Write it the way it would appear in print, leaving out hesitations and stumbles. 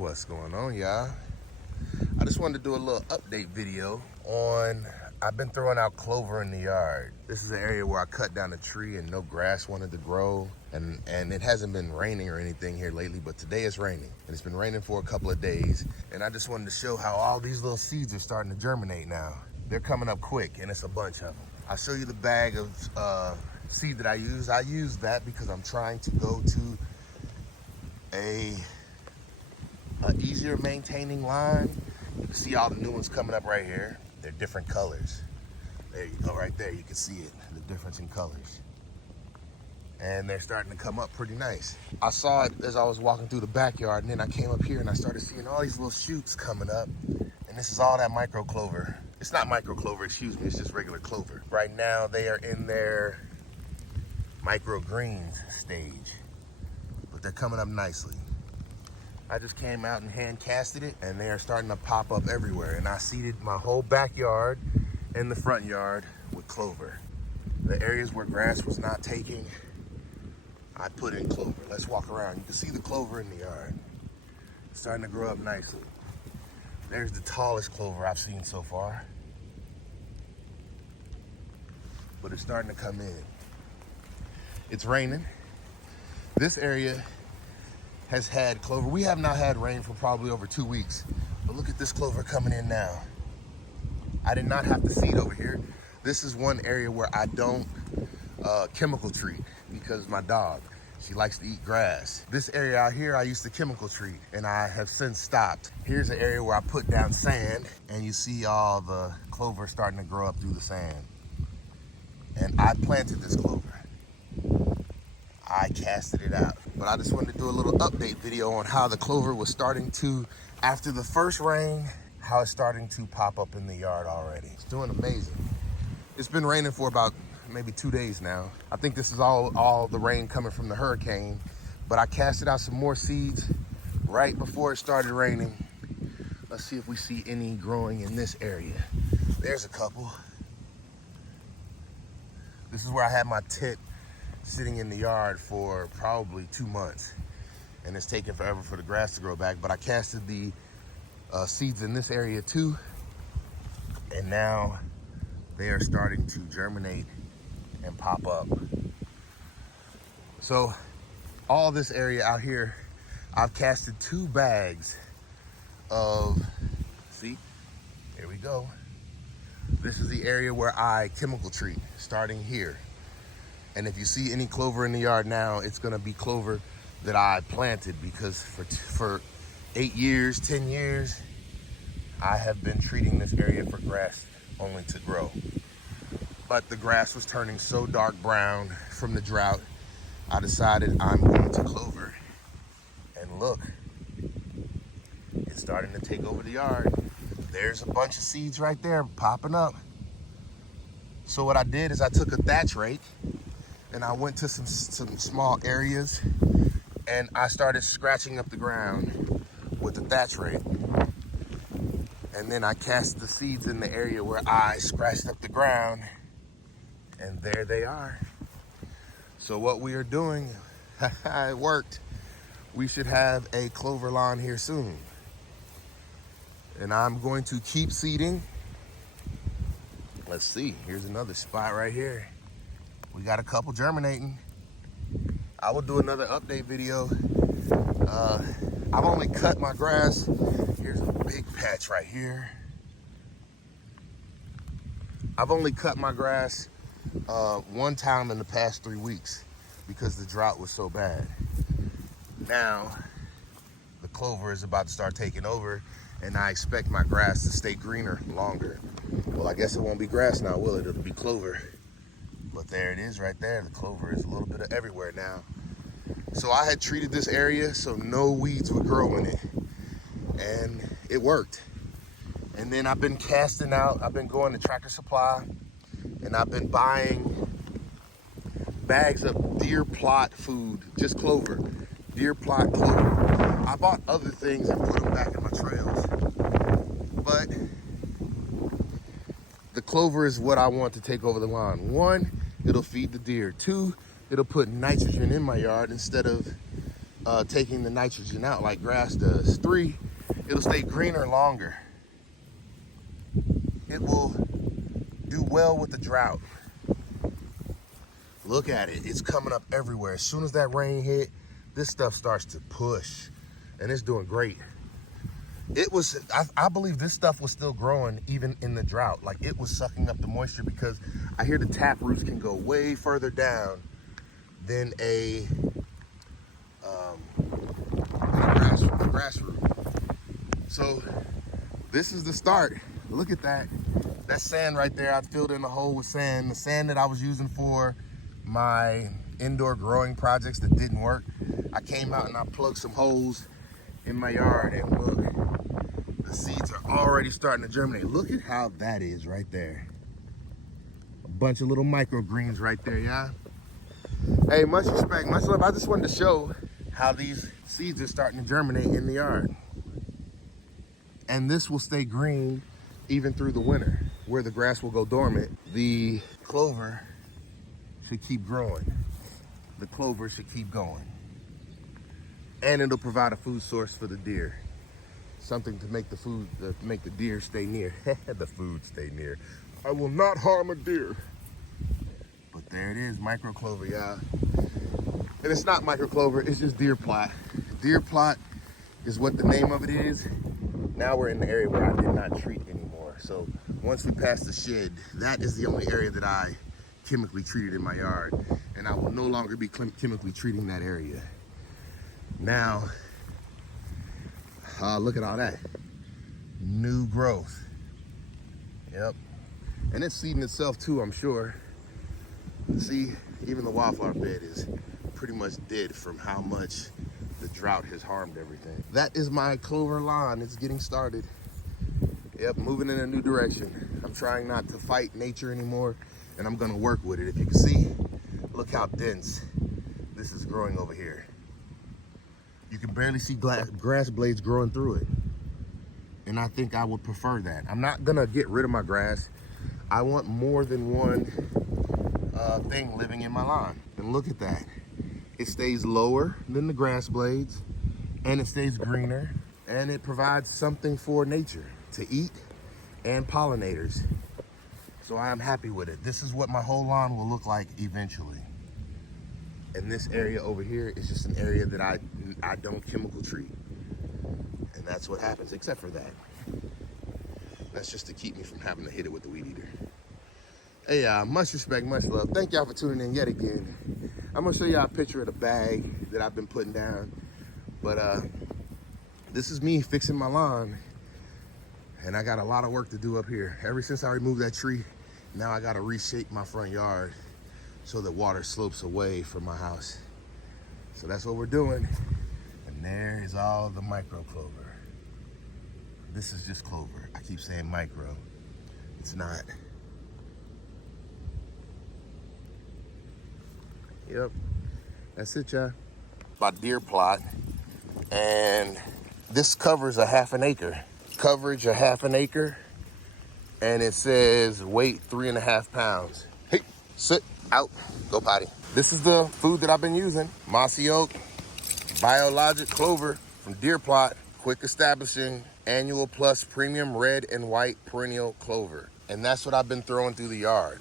What's going on, y'all? I just wanted to do a little update video on, I've been throwing out clover in the yard. This is an area where I cut down a tree and no grass wanted to grow. And it hasn't been raining or anything here lately, but today it's raining. And it's been raining for a couple of days. And I just wanted to show how all these little seeds are starting to germinate now. They're coming up quick, and it's a bunch of them. I'll show you the bag of seed that I use. I use that because I'm trying to go to a easier maintaining line. You can see all the new ones coming up right here. They're different colors. There you go, right there. You can see it, the difference in colors. And they're starting to come up pretty nice. I saw it as I was walking through the backyard, and then I came up here and I started seeing all these little shoots coming up. And this is all that micro clover. It's not micro clover, excuse me, it's just regular clover. Right now they are in their micro greens stage, but they're coming up nicely. I just came out and hand casted it, and they are starting to pop up everywhere. And I seeded my whole backyard and the front yard with clover. The areas where grass was not taking, I put in clover. Let's walk around. You can see the clover in the yard. It's starting to grow up nicely. There's the tallest clover I've seen so far. But it's starting to come in. It's raining. This area has had clover. We have not had rain for probably over 2 weeks. But look at this clover coming in now. I did not have to seed over here. This is one area where I don't chemical treat because my dog, she likes to eat grass. This area out here, I used to chemical treat and I have since stopped. Here's an area where I put down sand and you see all the clover starting to grow up through the sand. And I planted this clover. I casted it out. But I just wanted to do a little update video on how the clover was starting to, after the first rain, how it's starting to pop up in the yard already. It's doing amazing. It's been raining for about maybe 2 days now. I think this is all the rain coming from the hurricane, but I casted out some more seeds right before it started raining. Let's see if we see any growing in this area. There's a couple. This is where I had my tent sitting in the yard for probably 2 months, and it's taken forever for the grass to grow back, but I casted the seeds in this area too, and now they are starting to germinate and pop up. So all this area out here, I've casted 2 bags of, see, here we go. This is the area where I chemical treat, starting here. And if you see any clover in the yard now, it's gonna be clover that I planted because for 8 years, 10 years, I have been treating this area for grass only to grow. But the grass was turning so dark brown from the drought, I decided I'm going to clover. And look, it's starting to take over the yard. There's a bunch of seeds right there popping up. So what I did is I took a thatch rake and I went to some small areas and I started scratching up the ground with the thatch rake. And then I cast the seeds in the area where I scratched up the ground, and there they are. So what we are doing, it worked. We should have a clover lawn here soon. And I'm going to keep seeding. Let's see, here's another spot right here. We got a couple germinating. I will do another update video. I've only cut my grass. Here's a big patch right here. I've only cut my grass one time in the past 3 weeks because the drought was so bad. Now, the clover is about to start taking over and I expect my grass to stay greener longer. Well, I guess it won't be grass now, will it? It'll be clover. But there it is right there. The clover is a little bit of everywhere now. So I had treated this area so no weeds would grow in it. And it worked. And then I've been casting out, I've been going to Tractor Supply and I've been buying bags of deer plot food, just clover, deer plot clover. I bought other things and put them back in my trails. But the clover is what I want to take over the lawn. 1, it'll feed the deer. 2, it'll put nitrogen in my yard instead of taking the nitrogen out like grass does. 3, it'll stay greener longer. It will do well with the drought. Look at it, it's coming up everywhere. As soon as that rain hit, this stuff starts to push, and it's doing great. It was, I believe this stuff was still growing even in the drought. Like, it was sucking up the moisture, because I hear the tap roots can go way further down than a grass root. So this is the start. Look at that. That's sand right there. I filled in the hole with sand. The sand that I was using for my indoor growing projects that didn't work. I came out and I plugged some holes in my yard, and look, the seeds are already starting to germinate. Look at how that is right there. A bunch of little microgreens right there, yeah? Hey, much respect, much love. I just wanted to show how these seeds are starting to germinate in the yard. And this will stay green even through the winter, where the grass will go dormant. The clover should keep growing. The clover should keep going. And it'll provide a food source for the deer. Something to make the food, make the deer stay near. The food stay near. I will not harm a deer. But there it is, micro clover, y'all. And it's not micro clover, it's just deer plot. Deer plot is what the name of it is. Now we're in the area where I did not treat anymore. So once we pass the shed, that is the only area that I chemically treated in my yard. And I will no longer be chemically treating that area. Now, look at all that. New growth. Yep. And it's seeding itself too, I'm sure. See, even the wildflower bed is pretty much dead from how much the drought has harmed everything. That is my clover lawn. It's getting started. Yep, moving in a new direction. I'm trying not to fight nature anymore, and I'm gonna work with it. If you can see, look how dense this is growing over here. You can barely see grass blades growing through it. And I think I would prefer that. I'm not gonna get rid of my grass. I want more than one thing living in my lawn. And look at that. It stays lower than the grass blades, and it stays greener, and it provides something for nature to eat and pollinators. So I am happy with it. This is what my whole lawn will look like eventually. And this area over here is just an area that I don't chemical treat. And that's what happens, except for that. That's just to keep me from having to hit it with the weed eater. Hey, much respect, much love. Thank y'all for tuning in yet again. I'm gonna show y'all a picture of the bag that I've been putting down. But this is me fixing my lawn. And I got a lot of work to do up here. Ever since I removed that tree, now I gotta reshape my front yard so that water slopes away from my house. So that's what we're doing. And there is all the micro clover. This is just clover. I keep saying micro. It's not. Yep, that's it, y'all. My deer plot, and this covers a half an acre. Coverage a half an acre, and it says weight 3.5 pounds. Hey, sit, out, go potty. This is the food that I've been using. Mossy oak, biologic clover from deer plot, quick establishing, annual plus premium red and white perennial clover. And that's what I've been throwing through the yard.